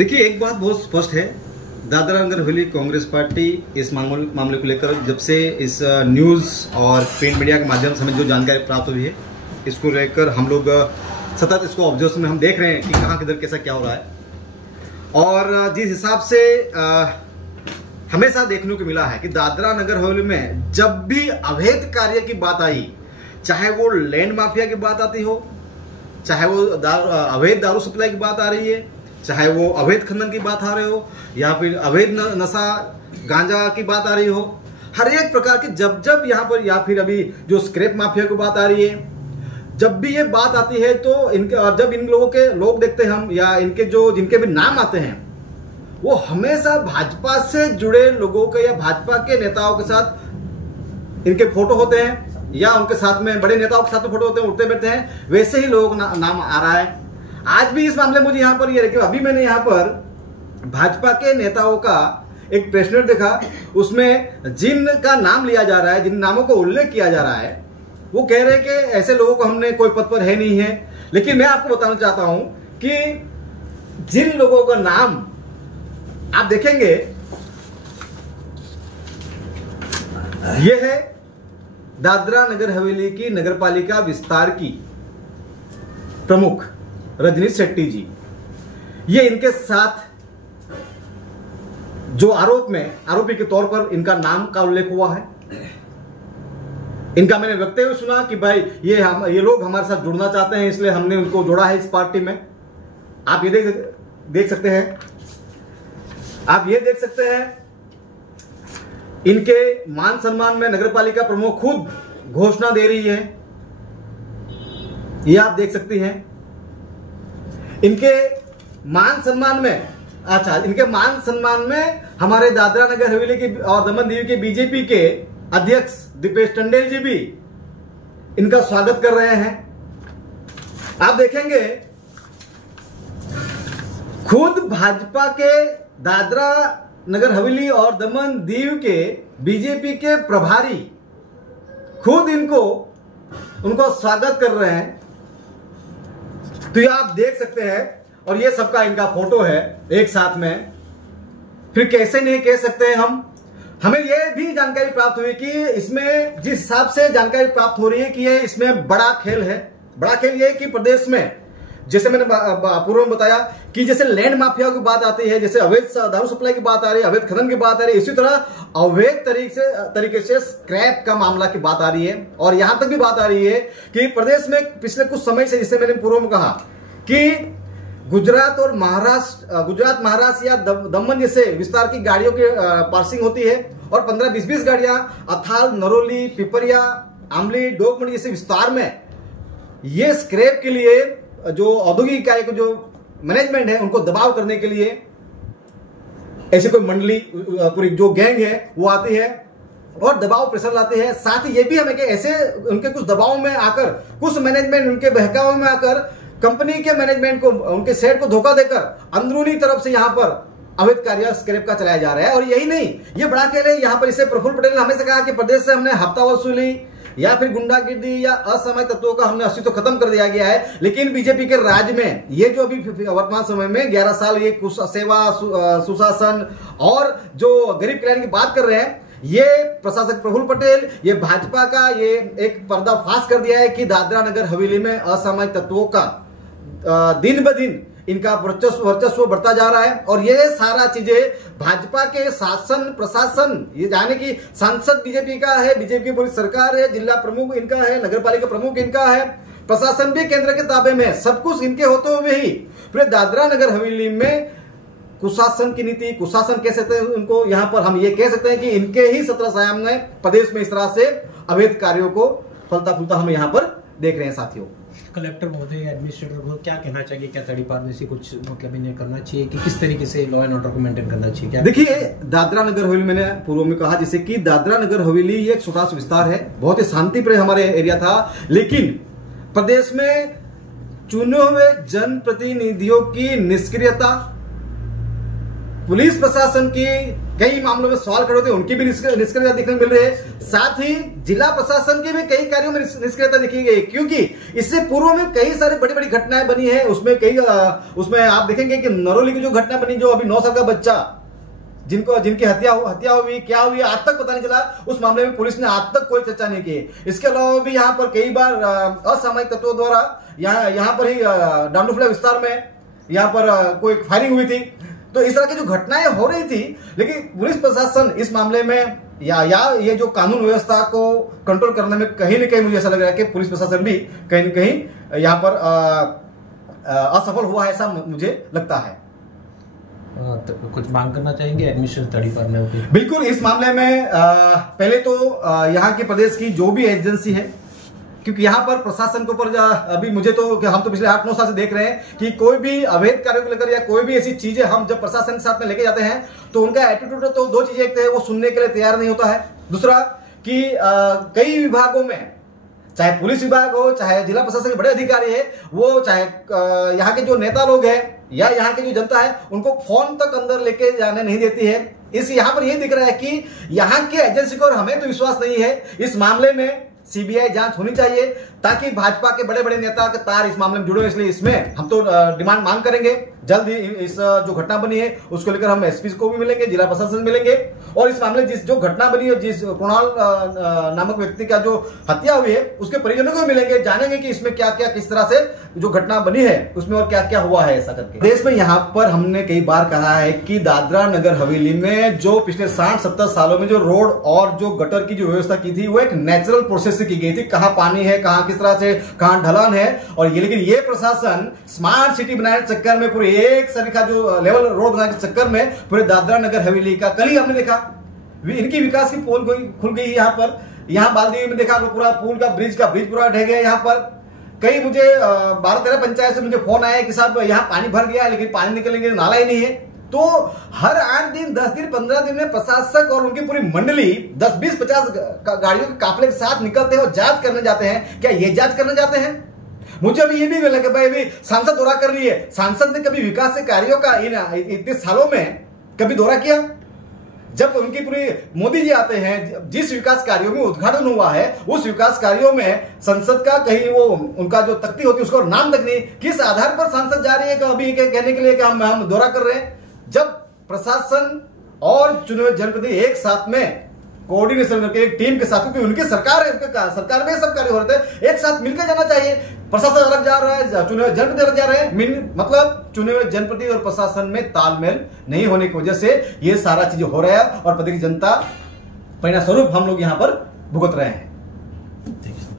देखिए, एक बात बहुत स्पष्ट है, दादरा नगर हवेली कांग्रेस पार्टी इस मामले को लेकर जब से इस न्यूज़ और प्रिंट मीडिया के माध्यम से हमें जो जानकारी प्राप्त हुई है, इसको लेकर हम लोग सतत इसको ऑब्जर्वेशन में हम देख रहे हैं कि कहाँ किधर कैसा क्या हो रहा है। और जिस हिसाब से हमेशा देखने को मिला है कि दादरा नगर हवेली में जब भी अवैध कार्य की बात आई, चाहे वो लैंड माफिया की बात आती हो, चाहे वो अवैध दारू सप्लाई की बात आ रही है, चाहे वो अवैध खनन की बात आ रही हो, या फिर अवैध नशा गांजा की बात आ रही हो, हर एक प्रकार की जब यहाँ पर, या फिर अभी जो स्क्रैप माफिया की बात आ रही है, जब भी ये बात आती है तो जब इन लोगों के लोग देखते हैं हम, या इनके जो जिनके भी नाम आते हैं, वो हमेशा भाजपा से जुड़े लोगों के या भाजपा के नेताओं के साथ इनके फोटो होते हैं, या उनके साथ में बड़े नेताओं के साथ में फोटो होते हैं, उठते बैठते हैं, वैसे ही लोगों का नाम आ रहा है। आज भी इस मामले में मुझे यहाँ पर ये देखिए, अभी मैंने यहाँ पर भाजपा के नेताओं का एक प्रेस नोट देखा, उसमें जिन का नाम लिया जा रहा है, जिन नामों को उल्लेख किया जा रहा है, वो कह रहे हैं कि ऐसे लोगों को हमने कोई पद पर है नहीं है। लेकिन मैं आपको बताना चाहता हूं कि जिन लोगों का नाम आप देखेंगे, ये है दादरा नगर हवेली की नगरपालिका विस्तार की प्रमुख रजनी शेट्टी जी। ये इनके साथ जो आरोपी के तौर पर इनका नाम का उल्लेख हुआ है, इनका मैंने वक्तव्य सुना कि भाई ये लोग हमारे साथ जुड़ना चाहते हैं, इसलिए हमने उनको जोड़ा है इस पार्टी में। आप ये देख सकते हैं, आप ये देख सकते हैं, इनके मान सम्मान में नगरपालिका प्रमुख खुद घोषणा दे रही है, ये आप देख सकती हैं। इनके मान सम्मान में हमारे दादरा नगर हवेली के और दमन दीव के बीजेपी के अध्यक्ष दीपेश टंडेल जी भी इनका स्वागत कर रहे हैं। आप देखेंगे, खुद भाजपा के दादरा नगर हवेली और दमन दीव के बीजेपी के प्रभारी खुद उनको स्वागत कर रहे हैं। तो ये आप देख सकते हैं, और ये सबका इनका फोटो है एक साथ में। फिर कैसे नहीं कह सकते हैं हमें ये भी जानकारी प्राप्त हुई कि इसमें जिस हिसाब से जानकारी प्राप्त हो रही है कि ये इसमें बड़ा खेल है। बड़ा खेल ये कि प्रदेश में, जैसे मैंने पूर्व में बताया कि जैसे लैंड माफिया की बात आती है, जैसे अवैध दारू सप्लाई की बात आ रही है, अवैध खनन की बात आ रही है, इसी तरह अवैध तरीके से स्क्रैप का मामला की बात आ रही है। और यहां तक भी बात आ रही है कि प्रदेश में पिछले कुछ समय से, जिसे मैंने पूर्व में कहा कि गुजरात महाराष्ट्र या दमन जैसे विस्तार की गाड़ियों की पार्सिंग होती है, और 15-20 गाड़ियां अथाल, नरोली, पिपरिया, आमली, डोकमंडी जैसे विस्तार में ये स्क्रैप के लिए जो औद्योगिक इकाई को जो मैनेजमेंट है, उनको दबाव करने के लिए ऐसी कोई मंडली, पूरी जो गैंग है वो आती है और दबाव प्रेशर लाती है। साथ ही ये भी हमें कि ऐसे उनके कुछ दबाव में आकर, कुछ मैनेजमेंट उनके बहकावे में आकर कंपनी के मैनेजमेंट को, उनके सेट को धोखा देकर अंदरूनी तरफ से यहां पर अवैध कार्य स्क्रैप का चलाया जा रहा है। और यही नहीं, ये बड़ा खेल है। यहां पर इसे प्रफुल्ल पटेल ने हमेशा कहा कि प्रदेश से हमने हफ्ता वसूली या फिर गुंडागिर्दी या असामाजिक तत्वों का हमने अस्तित्व खत्म कर दिया गया है। लेकिन बीजेपी के राज में ये जो अभी वर्तमान समय में 11 साल ये सेवा, सुशासन और जो गरीब कल्याण की बात कर रहे हैं, ये प्रशासक प्रफुल्ल पटेल, ये भाजपा का ये एक पर्दाफाश कर दिया है कि दादरा नगर हवेली में असामाजिक तत्वों का दिन ब दिन इनका वर्चस्व बढ़ता जा रहा है। और ये सारा चीजें भाजपा के शासन प्रशासन, ये जाने की सांसद बीजेपी का है, बीजेपी की पूरी सरकार है, जिला प्रमुख इनका है, नगरपालिका प्रमुख इनका है, प्रशासन भी केंद्र के ताबे में, सब कुछ इनके होते हुए ही पूरे दादरा नगर हवेली में कुशासन की नीति, कुशासन कह सकते हैं उनको, यहां पर हम ये कह सकते हैं कि इनके ही 17 सायाम में प्रदेश में इस तरह से अवैध कार्यों को फलता फूलता हम यहां पर देख रहे हैं। साथियों, कलेक्टर महोदय, एडमिनिस्ट्रेटर को क्या कहना चाहिए? क्या थर्ड पारदर्शी कुछ मतलब इन्हें करना चाहिए कि किस तरीके से लॉ एंड ऑर्डर को मेंटेन करना चाहिए? क्या देखिए, दादरा नगर हवेली, मैंने पूर्व में कहा जैसे कि दादरा नगर हवेली ये एक छोटा सा विस्तार है, बहुत ही शांतिप्रिय हमारे एरिया था। लेकिन प्रदेश में चुने हुए जनप्रतिनिधियों की निष्क्रियता, पुलिस प्रशासन की कई मामलों में सवाल खड़े होते हैं, उनकी भी निष्क्रियता देखने को मिल रही है। साथ ही जिला प्रशासन के भी कई कार्यों में निष्क्रियता देखी गई, क्योंकि इससे पूर्व में कई सारी बड़ी बड़ी घटनाएं बनी है। उसमें आप देखेंगे कि नरौली की जो घटना बनी, जो अभी 9 साल का बच्चा जिनकी हत्या हुई, क्या हुई आज तक पता नहीं चला। उस मामले में पुलिस ने आज तक कोई चर्चा नहीं की। इसके अलावा भी यहाँ पर कई बार असामयिक तत्वों द्वारा यहाँ पर ही डांडूफला विस्तार में यहाँ पर कोई फायरिंग हुई थी। तो इस तरह की जो घटनाएं हो रही थी, लेकिन पुलिस प्रशासन इस मामले में या ये जो कानून व्यवस्था को कंट्रोल करने में कहीं न कहीं मुझे ऐसा लग रहा है कि पुलिस प्रशासन भी कहीं न कहीं यहाँ पर असफल हुआ है, ऐसा मुझे लगता है। तो कुछ मांग करना चाहेंगे एडमिनिस्ट्रेटिव तड़ीपार पे? बिल्कुल, इस मामले में पहले तो यहाँ के प्रदेश की जो भी एजेंसी है, क्योंकि यहाँ पर प्रशासन के ऊपर अभी मुझे तो हम तो पिछले 8-9 साल से देख रहे हैं कि कोई भी अवैध कार्यों को लेकर या कोई भी ऐसी चीजें हम जब प्रशासन के साथ में लेके जाते हैं तो उनका एटीट्यूड तो 2 चीजें, एक तो है वो सुनने के लिए तैयार नहीं होता है, दूसरा कि कई विभागों में, चाहे पुलिस विभाग हो, चाहे जिला प्रशासन के बड़े अधिकारी है, वो चाहे यहाँ के जो नेता लोग हैं या यहाँ की जो जनता है, उनको फोन तक अंदर लेके जाने नहीं देती है। यहाँ पर यह दिख रहा है कि यहाँ के एजेंसी को, और हमें तो विश्वास नहीं है, इस मामले में सीबीआई जांच होनी चाहिए ताकि भाजपा के बड़े बड़े नेता के तार इस मामले में जुड़े। इसलिए इसमें हम तो डिमांड मांग करेंगे जल्द ही। इस जो घटना बनी है उसको लेकर हम एसपी को भी मिलेंगे, जिला प्रशासन से मिलेंगे, और इस मामले जो घटना बनी है, जिस कुणाल नामक व्यक्ति का जो हत्या हुई है, उसके परिजनों को मिलेंगे, जानेंगे कि इसमें क्या क्या, किस तरह से जो घटना बनी है उसमें और क्या क्या हुआ है ऐसा करके। देश में यहाँ पर हमने कई बार कहा है कि दादरा नगर हवेली में जो पिछले 60-70 सालों में जो रोड और जो गटर की जो व्यवस्था की थी, वो एक नेचुरल प्रोसेस से की गई थी। कहाँ पानी है, कहाँ किस तरह से, कहाँ ढलान है, और ये, लेकिन ये प्रशासन स्मार्ट सिटी बनाने के चक्कर में, पूरे एक सरीखा जो लेवल रोड बनाने के चक्कर में पूरे दादरा नगर हवेली का, कल ही हमने देखा इनकी विकास की पोल खुल गई यहाँ पर। यहाँ बालदेवी में देखा पूरा पुल का ब्रिज पूरा ढह गया। यहाँ पर कई मुझे 12-13 पंचायत से मुझे फोन आया कि साहब यहाँ पानी भर गया, लेकिन पानी निकलने नाला ही नहीं है। तो हर 8 दिन, 10 दिन, 15 दिन में प्रशासक और उनकी पूरी मंडली 10, 20, 50 गाड़ियों के काफले के साथ निकलते हैं और जांच करने जाते हैं। क्या ये जांच करने जाते हैं? मुझे अभी ये भी लगा भाई, अभी सांसद दौरा कर रही है, सांसद ने कभी विकास के कार्यों का इतने सालों में कभी दौरा किया? जब उनकी पूरी मोदी जी आते हैं, जिस विकास कार्यों में उद्घाटन हुआ है, उस विकास कार्यों में संसद का कहीं वो उनका जो तख्ती होती है उसका नाम तक नहीं। किस आधार पर सांसद जा रही है अभी कहने के लिए कि हम दौरा कर रहे हैं? जब प्रशासन और चुने हुए जनप्रतिनिधि एक साथ में कोऑर्डिनेशन करके एक टीम के साथ, क्योंकि उनकी सरकार है, सरकार में सब कार्य हो रहे थे, एक साथ मिलकर जाना चाहिए। प्रशासन अलग जा रहा है, चुने हुए जनप्रतिनिधि अलग जा रहे हैं, मतलब चुने हुए जनप्रतिनिधि और प्रशासन में तालमेल नहीं होने की वजह से ये सारा चीज हो रहा है, और प्रदेश की जनता परिणाम स्वरूप हम लोग यहाँ पर भुगत रहे हैं।